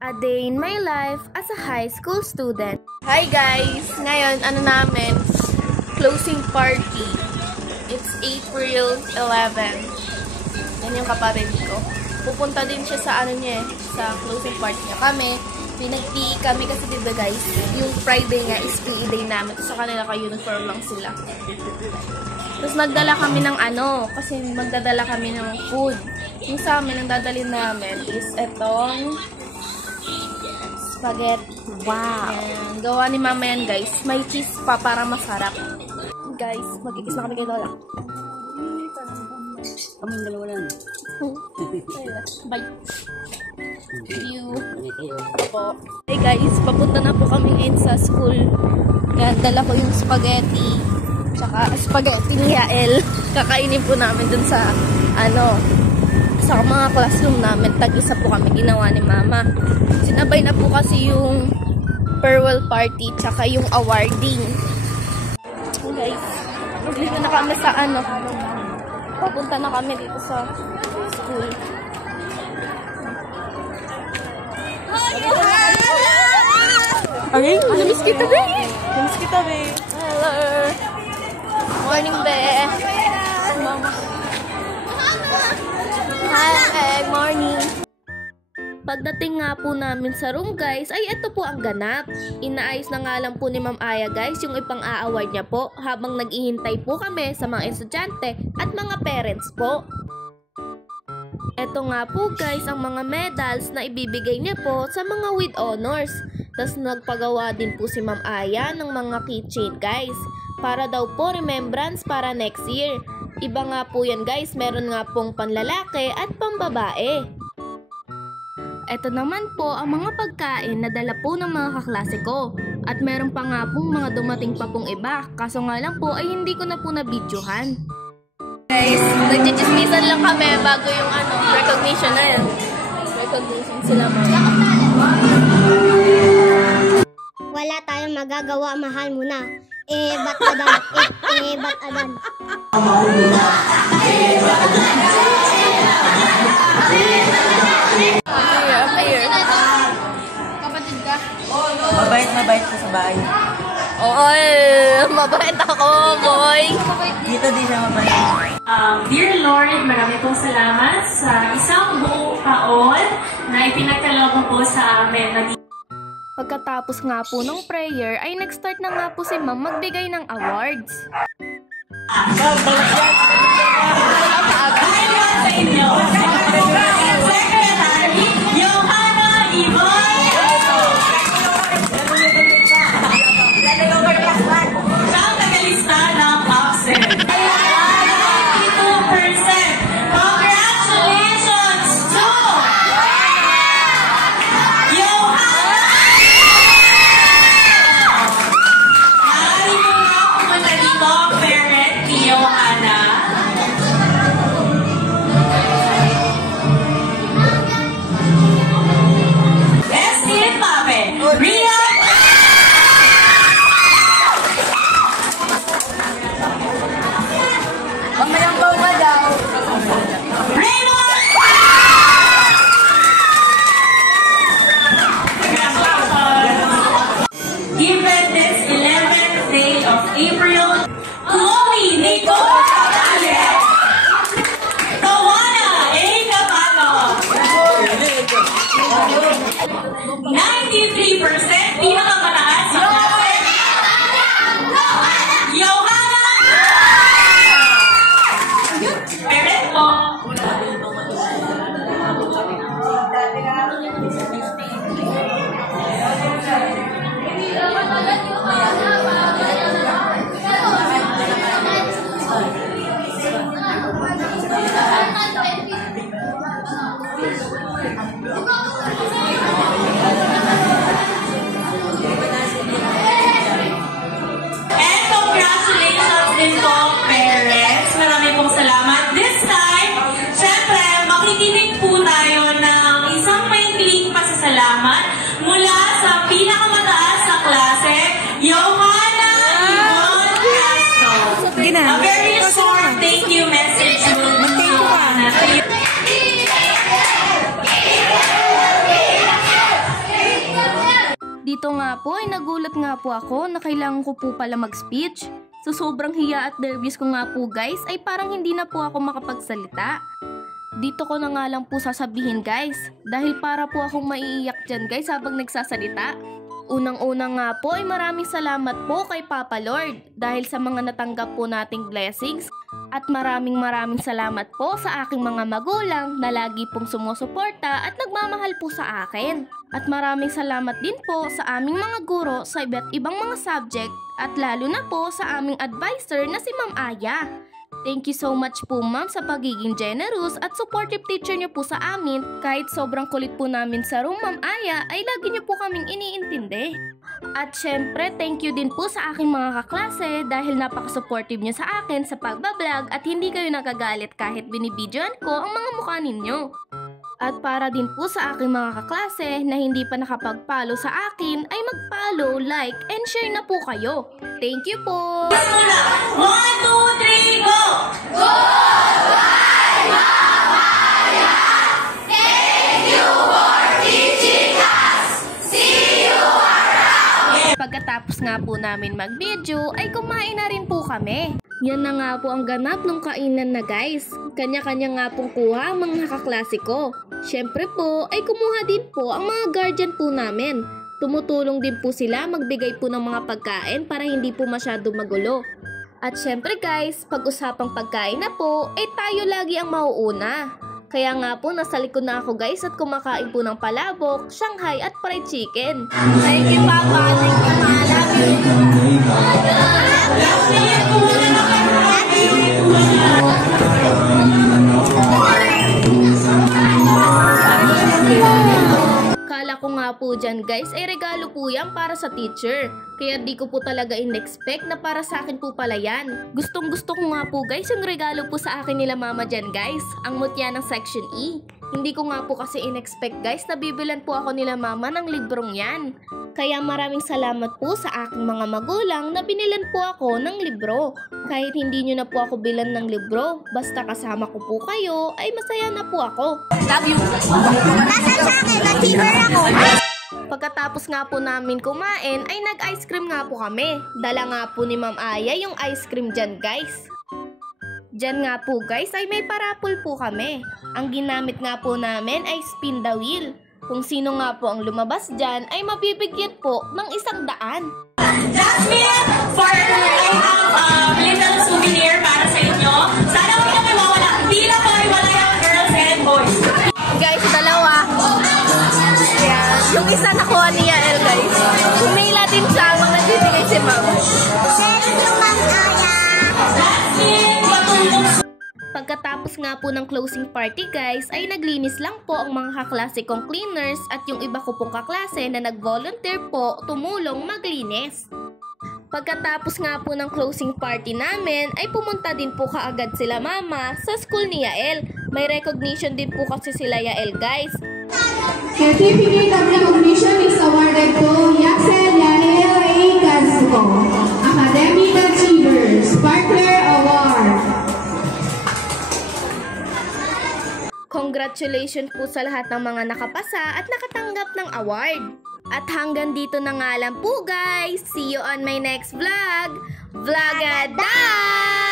A day in my life as a high school student. Hi guys! Ngayon, namin? Closing party. It's April 11. Yan yung kapatid ko. Pupunta din siya sa sa closing party niya. Pinag-PE kami kasi diba guys, yung Friday nga is PE day namin. Sa kanila ka-uniform lang sila. Tapos nagdala kami ng kasi magdadala kami ng food. Yung sa amin, ang dadalhin namin is etong spaghetti. Wow! Ayan. Gawa ni mama yan, guys. May cheese pa para masarap. Guys, magkikis na kami kay Lola. Kaming dalawa lang. Bye. See you. Po. Hey guys, papunta na po kami ngayon sa school. Yan, dala ko yung spaghetti. Tsaka spaghetti ni Yael. Kakainin po namin dun sa sa mga classroom namin. Tag-isa po kami ginawa ni mama. Sinabay na po kasi yung farewell party tsaka yung awarding. Okay guys, dito na kami sa papunta na kami dito sa school. Okay? Namiss kita, be. Namiss kita, be. Hello. Morning, be. Mama. Hi, morning. Pagdating nga po namin sa room guys, ay ito po ang ganap. Inaayos na nga lang po ni Ma'am Aya guys yung ipang-a-award niya po habang nag-ihintay po kami sa mga estudyante at mga parents po. Ito nga po guys ang mga medals na ibibigay niya po sa mga with honors. Tapos nagpagawa din po si Ma'am Aya ng mga keychain guys para daw po remembrance para next year. Iba nga po yan guys, meron nga pong panlalaki at pambabae. Ito naman po ang mga pagkain na dala po ng mga kaklase ko. At meron pa nga pong mga dumating pa pong iba. Kaso nga lang po ay hindi ko na po na-videohan. Guys, nagchichismisan lang kami bago yung recognition na yan. Recognition sila mga. Wala tayong magagawa, mahal mo na. Ba't adan? Ba't adan? Kapatid ka? Mabait ko sa bahay. Oy, mabait ako, boy. Dito din siya mabait. Dear Lord, marami pong salamat sa isang buong taon na ipinagkaloob mo po sa amin. Pagkatapos nga po ng prayer, ay nag-start na nga po si Ma'am magbigay ng awards. A very short thank you message to Johanna. dito nga po ay nagulat nga po ako na kailangan ko po pala mag-speech. So sobrang hiya at nervous ko nga po guys ay parang hindi na po ako makapagsalita. Dito ko na nga lang po sasabihin guys dahil para po akong maiiyak dyan guys habang nagsasalita. Unang-una nga po ay maraming salamat po kay Papa Lord dahil sa mga natanggap po nating blessings. At maraming salamat po sa aking mga magulang na lagi pong sumusuporta at nagmamahal po sa akin. At maraming salamat din po sa aming mga guro sa iba't ibang mga subject at lalo na po sa aming advisor na si Ma'am Aya. Thank you so much po ma'am sa pagiging generous at supportive teacher niyo po sa amin. Kahit sobrang kulit po namin sa room Ma'am Aya ay lagi niyo po kaming iniintindi. At syempre thank you din po sa aking mga kaklase dahil napaka-supportive niyo sa akin sa pagbablog at hindi kayo nagagalit kahit binibidyoan ko ang mga mukha ninyo. At para din po sa aking mga kaklase na hindi pa nakapag-follow sa akin ay mag-follow, like, and share na po kayo. Thank you po! 1, 2, 3, go! Pagkatapos nga po namin mag-video ay kumain na rin po kami. Yan na nga po ang ganap ng kainan na guys. Kanya-kanya nga pong kuha ang mga kaklase ko. Syempre po ay kumuha din po ang mga guardian po namin. Tumutulong din po sila magbigay po ng mga pagkain para hindi po masyado magulo. At syempre guys, pag-usapang pagkain na po ay tayo lagi ang mauuna. Kaya nga po nasa likod na ako guys at kumakain po ng palabok, Shanghai at fried chicken. Thank you Papa, thank you Ma, Kala ko nga po dyan guys ay regalo po yan para sa teacher. Kaya di ko po talaga in-expect na para sa akin po pala yan. Gustong gusto ko nga po guys yung regalo po sa akin nila mama dyan guys. Ang mutya ng section E. Hindi ko nga po kasi in-expect guys na bibilan po ako nila mama ng librong yan. Kaya maraming salamat po sa aking mga magulang na binilan po ako ng libro. Kahit hindi nyo na po ako bilan ng libro, basta kasama ko po kayo ay masaya na po ako. Love you! Nasa sa akin, achiever ako. Pagkatapos nga po namin kumain ay nag-ice cream nga po kami. Dala nga po ni Ma'am Aya yung ice cream dyan guys. Dyan nga po guys ay may parapol po kami. Ang ginamit nga po namin ay spin the wheel. Kung sino nga po ang lumabas dyan ay mabibigyan po ng 100. Jasmine, for I have little souvenir para sa inyo. Sana huwag na may mawala. Hindi na po wala yung girls and boys. Guys, dalawa. Ayan. Yung isa nakuha ni Yael guys. Umila din siya habang nagbibigay si Ma'am. Thank you, Ma'am Aya. Jasmine, matulong. Pagkatapos nga po ng closing party guys, ay naglinis lang po ang mga kaklase kong cleaners at yung iba ko pong kaklase na nag-volunteer po tumulong maglinis. Pagkatapos nga po ng closing party namin, ay pumunta din po kaagad sila mama sa school ni Yael. May recognition din po kasi sila Yael guys. Certificate of recognition is awarded to Yaxel Yael A. Casco, Academic Achievers, Sparkler Award. Congratulations po sa lahat ng mga nakapasa at nakatanggap ng award. At hanggang dito na nga lang po guys. See you on my next vlog. Vlogaday!